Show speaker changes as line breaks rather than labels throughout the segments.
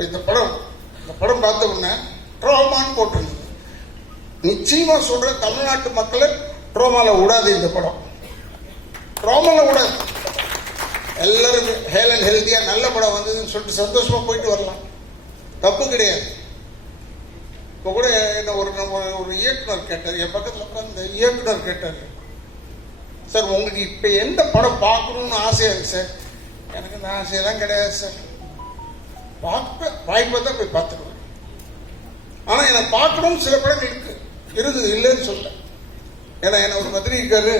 இப்போ இந்த படம் இந்த படம் பார்த்த உடனே ட்ரோமான்னு போட்டிருந்தது. நிச்சயமாக சொல்கிற தமிழ்நாட்டு மக்களை ட்ரோமாவில் விடாது இந்த படம். ட்ரோமாவில் விடாது. எல்லாரும் ஹேல் அண்ட் ஹெல்த்தியாக நல்ல படம் வந்ததுன்னு சொல்லிட்டு சந்தோஷமாக போயிட்டு வரலாம். தப்பு கிடையாது. இப்போ கூட என்ன ஒரு நம்ம ஒரு இயக்குனர் கேட்டார் என் பக்கத்தில் உட்காந்து இயக்குனர் கேட்டார். சார் உங்களுக்கு இப்போ எந்த படம் பார்க்கணுன்னு ஆசையாக இருக்கு சார்? எனக்கு இந்த ஆசையெல்லாம் கிடையாது சார். பார்ப்பேன் வாய்ப்பு தான் போய் பார்த்துருவேன் ஆனால் என்னை பார்க்கணும்னு சில படம் இருக்கு. இருந்தது இல்லைன்னு சொல்லிட்டேன் ஏன்னா என்னை ஒரு பத்திரிக்கைக்காரு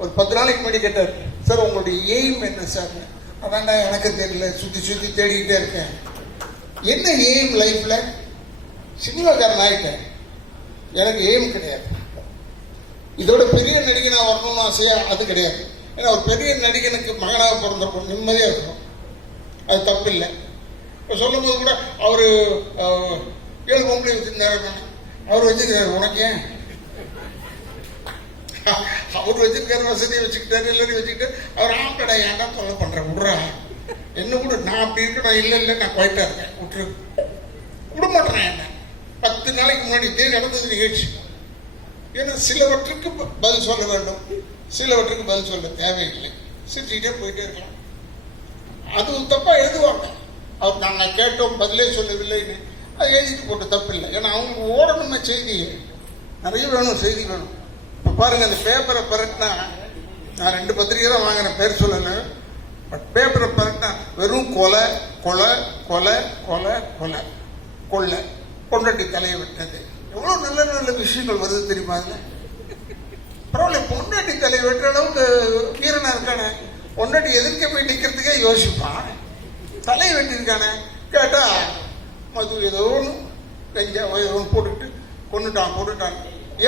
ஒரு பத்து நாளைக்கு முன்னாடி கேட்டார் சார் உங்களுடைய எய்ம் என்ன சார்? அதான்டா எனக்கு தெரியல. சுற்றி சுற்றி தேடிக்கிட்டே இருக்கேன். என்ன எய்ம் லைஃப்பில் சினிமாக்காரன் ஆகிட்டேன் எனக்கு எய்ம் கிடையாது. இதோட பெரிய நடிகனா வரணும்னு ஆசையா? அது கிடையாது. ஏன்னா ஒரு பெரிய நடிகனுக்கு மகனாக பிறந்திருக்கும் நிம்மதியாக இருக்கும் அது தப்பு இல்லை இப்போ சொல்லும் போது கூட அவரு ஏழு பொம்பளை வச்சிருந்தாரு அவர் வச்சிருக்காரு உனக்கு ஏன்? அவர் வச்சிருக்காரு வசதியை வச்சுக்கிட்டாரு எல்லாரும் வச்சுக்கிட்டு அவர் ஆம்படா ஏன்டா தொலை பண்ணுறேன் விட்றா. என்ன கூட நான் அப்படி இருக்கடா? இல்லை இல்லை நான் குவைட்டா இருக்கேன். விட்டுரு. விட மாட்டேறேன் என்ன? பத்து நாளைக்கு முன்னாடி இதே நடந்தது நிகழ்ச்சி. ஏன்னா சிலவற்றுக்கு பதில் சொல்ல வேண்டும். சிலவற்றுக்கு பதில் சொல்ல தேவையில்லை. சிரிச்சுக்கிட்டே போயிட்டே இருக்கலாம். அது தப்பா எழுதுவாங்க. அவர் நாங்கள் கேட்டோம் பதிலே சொல்லவில்லைன்னு. அது எழுதிட்டு போட்ட தப்பில்லை. ஏன்னா அவங்க ஓடணுமே செய்தி நிறைய வேணும் செய்தி வேணும். இப்போ பாருங்க அந்த பேப்பரை பரட்டினா நான் ரெண்டு பத்திரிக்கை தான் வாங்கினேன் பேர் சொல்லலை. பட் பேப்பரை பரட்டினா வெறும் கொலை கொலை கொலை கொலை கொலை. கொள்ளை. பொண்டாட்டி தலையை விட்டது. எவ்வளோ நல்ல நல்ல விஷயங்கள் வருது தெரியுமா அதில்? பரவாயில்ல பொண்டாட்டி தலையை வெட்டுற அளவுக்கு கீரனா இருக்கானே. பொண்டாட்டி எதிர்க்க போய் நிற்கிறதுக்கே யோசிப்பான். தலையை வெட்டியிருக்கானே கேட்டா மது ஏதோ ஒன்று கஞ்சா ஏதோ ஒன்று போட்டுட்டு கொண்டுட்டான் போட்டுட்டான்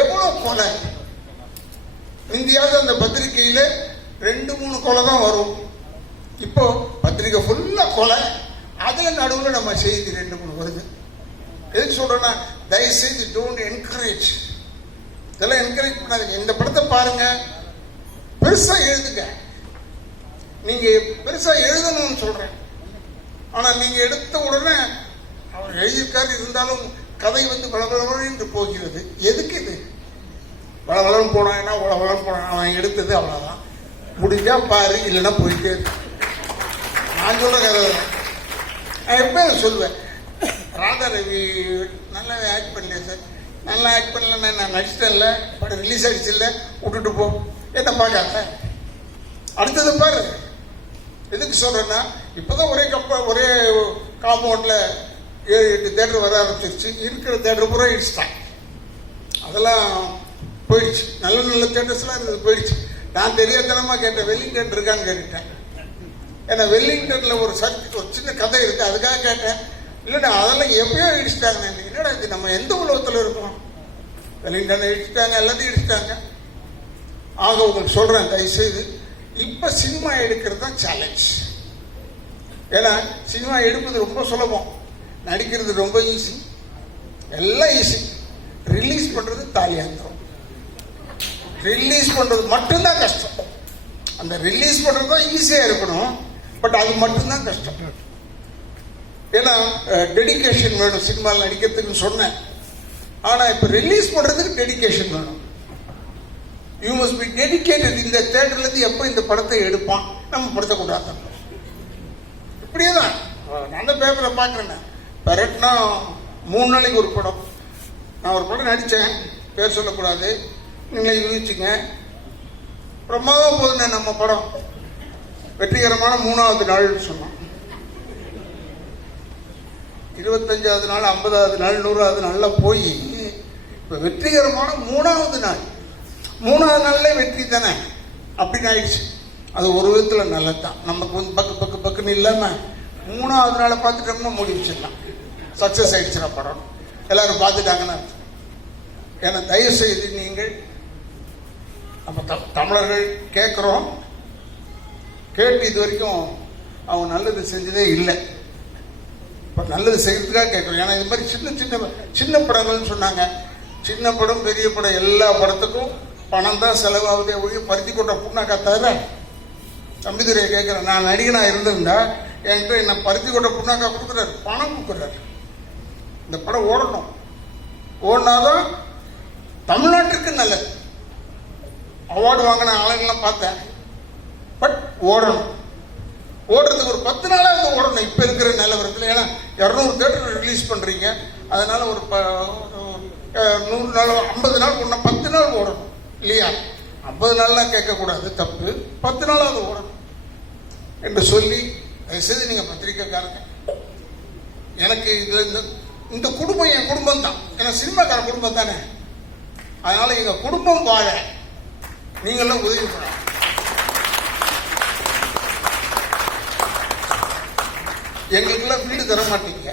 எவ்வளோ கொலை? இந்தியாவது அந்த பத்திரிகையில் ரெண்டு மூணு கொலை தான் வரும். இப்போ பத்திரிக்கை ஃபுல்லாக கொலை. அதில் நடுவில் நம்ம செய்தி ரெண்டு மூணு வருது. எதுக்கு சொல்கிறேன்னா தயவு செய்து டோன்ட் என்கரேஜ் இதெல்லாம் என்கரேஜ் பண்ணாதீங்க. இந்த படத்தை பாருங்க. பெருசாக எழுதுங்க. நீங்கள் பெருசாக எழுதணும்னு சொல்கிறேன் ஆனால் நீங்க எடுத்த உடனே அவர் எழுதியிருக்காரு இருந்தாலும் கதை வந்து என்று போகிறது. எதுக்கு இது? வளவளன்னு போனா உளவளன்னு போனான் அவன் எடுத்தது அவ்வளவுதான். முடிஞ்சா பாரு இல்லைன்னா போயிட்டே நான் சொல்ற கதை நான் எப்பயும் சொல்லுவேன். ராதா ரவி நல்லா ஆக்ட் பண்ணல சார் நல்லா ஆக்ட் பண்ணலன்னா நான் நடிச்சிட்டேன்ல படம் ரிலீஸ் ஆயிடுச்சு இல்லை விட்டுட்டு போ. என்ன பார்க்காத? அடுத்தது பாரு. எதுக்கு சொல்றேன்னா இப்போதான் ஒரே கப்ப ஒரே காம்பவுண்டில் ஏழு எட்டு தேட்டர் வர ஆரம்பிச்சிருச்சு. இருக்கிற தேட்டர் பூரா இடிச்சிட்டாங்க அதெல்லாம் போயிடுச்சு. நல்ல நல்ல தேட்டர்ஸ்லாம் இருந்தது போயிடுச்சு. நான் தெரியாதனமாக கேட்டேன் வெல்லிங்டன் இருக்கான்னு கேட்டுட்டேன். ஏன்னா வெல்லிங்டனில் ஒரு சர்ச் ஒரு சின்ன கதை இருக்குது அதுக்காக கேட்டேன். இல்லைடா அதெல்லாம் எப்பயோ இடிச்சிட்டாங்க என்னடா இது? நம்ம எந்த உலகத்தில் இருக்கோம்? வெல்லிங்டனை இடிச்சிட்டாங்க எல்லாத்தையும் இடிச்சிட்டாங்க ஆக உங்களுக்கு சொல்கிறேன் தயவுசெய்து. இப்போ சினிமா எடுக்கிறது தான் சேலஞ்ச் ஏன்னா சினிமா எடுப்பது ரொம்ப சுலபம். நடிக்கிறது ரொம்ப ஈஸி எல்லாம் ஈஸி ரிலீஸ் பண்ணுறது தாலியாந்திரம். ரிலீஸ் பண்ணுறது மட்டும்தான் கஷ்டம். அந்த ரிலீஸ் பண்ணுறதும் ஈஸியாக இருக்கணும். பட் அது மட்டும்தான் கஷ்டம். ஏன்னா டெடிகேஷன் வேணும். சினிமாவில் நடிக்கிறதுக்கு சொன்னேன். ஆனால் இப்போ ரிலீஸ் பண்ணுறதுக்கு டெடிகேஷன் வேணும். யூ மஸ்ட் பி டெடிக்கேட்டட் இந்த தேட்டர்லேருந்து எப்போ இந்த படத்தை எடுப்பான்? நம்ம படத்தை கொண்டாடுறோம் இப்படியே தான் நான் அந்த பேப்பரை பார்க்குறேண்ணே பெரட்னா மூணு நாளைக்கு ஒரு படம். நான் ஒரு படம் நடித்தேன் பேர் சொல்லக்கூடாது. நீங்களே யூகிச்சுங்க. பிரமாதம் போதுண்ணே நம்ம படம். வெற்றிகரமான மூணாவது நாள்னு சொன்னோம். இருபத்தஞ்சாவது நாள் ஐம்பதாவது நாள் நூறாவது நாள்ல போய் இப்போ வெற்றிகரமான மூணாவது நாள். மூணாவது நாள்ல வெற்றி தானே? அப்படின்னு ஆயிடுச்சு. அது ஒரு விதத்துல நல்லதுதான். நமக்கு வந்து பக்கு பக்கு பக்குன்னு இல்லாம மூணாவது நாளை பார்த்துட்டோம்னா மூடி வச்சிடலாம். சக்சஸ் ஆயிடுச்சுனா படம் எல்லாரும் பார்த்துட்டாங்கன்னா ஏன்னா தயவு செய்து நீங்கள் நம்ம த- தமிழர்கள் கேட்குறோம். கேட்டு இது வரைக்கும் அவங்க நல்லது செஞ்சதே இல்லை. இப்போ நல்லது செய்யறதுக்காக கேட்குறோம். ஏன்னா இது மாதிரி சின்ன சின்ன சின்ன படங்கள்னு சொன்னாங்க. சின்ன படம் பெரிய படம் எல்லா படத்துக்கும் பணம் தான் செலவாகுதே ஒழிய பருத்தி கொட்டை புண்ணாக்கா தவிர தம்பிதுரையை கேட்குறேன் நான் நடிகனாக இருந்திருந்தா என்கிட்ட என்ன பருத்தி கொண்ட புண்ணாக்கா கொடுக்குறாரு பணம் கொடுக்குறாரு. இந்த படம் ஓடணும். ஓடினாதான் தமிழ்நாட்டுக்கு நல்லது. அவார்டு வாங்கின ஆளுங்கெல்லாம் பார்த்தேன். பட் ஓடணும். ஓடுறதுக்கு ஒரு பத்து நாளாவது ஓடணும். இப்போ இருக்கிற நிலவரத்தில். ஏன்னா இரநூறு தேட்டர் ரிலீஸ் பண்ணுறீங்க அதனால ஒரு ப நூறு நாள் ஐம்பது நாள் ஒன்று பத்து நாள் ஓடணும். இல்லையா? ஐம்பது நாள்லாம் கேட்கக்கூடாது. தப்பு. பத்து நாளாவது ஓடணும். என்று சொல்லி தயவுசெய்து நீங்கள் பத்திரிக்கைக்காரங்க எனக்கு இதில் இந்த இந்த குடும்பம் என் குடும்பம் தான் ஏன்னா சினிமாக்கார குடும்பம் தானே? அதனால் எங்கள் குடும்பம் வாழ நீங்களும் உதவி பண்ணலாம். எங்களுக்கெல்லாம் வீடு தர மாட்டீங்க.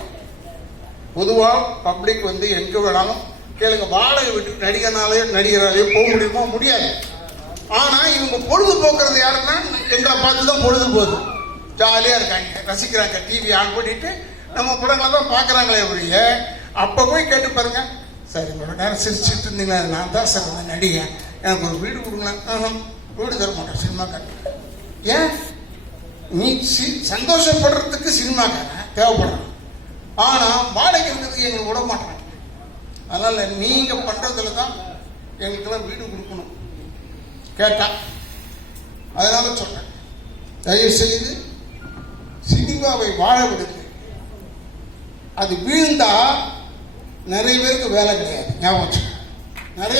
பொதுவாக பப்ளிக் வந்து எங்கே வேணாலும் கேளுங்க. வாடகை விட்டு நடிகனாலே நடிகராலே போக முடியுமா? முடியாது. ஆனா இவங்க பொழுது போக்குறது யாருன்னா எங்களை பார்த்து தான் பொழுது போகுது ஜாலியா இருக்காங்க. ரசிக்கிறாங்க. டிவி ஆன் பண்ணிட்டு நம்ம படங்களை தான் பாக்குறாங்களே ஒழிய அப்ப போய் கேட்டு பாருங்க. சார் இவ்வளவு நேரம் சிரிச்சுட்டு இருந்தீங்களா நான் தான் சார் அந்த நடிகன் எனக்கு ஒரு வீடு கொடுங்களேன். வீடு தர மாட்டேன் சினிமாக்காரன். ஏன்? நீ சி- சந்தோஷப்படுறதுக்கு சினிமாக்காரன் தேவைப்படுறான் ஆனா வாடகை இருக்கிறதுக்கு எங்களுக்கு விட மாட்டாங்க அதனால நீங்க பண்றதுல தான் எங்களுக்கெல்லாம் வீடு கொடுக்கணும். கேட்டா. அதனால சொல்றேன் தயவு செய்து சினிமாவை வாழ விடுங்க அது வீழ்ந்தா நிறைய பேருக்கு வேலை கிடையாது. ஞாபகம் நிறைய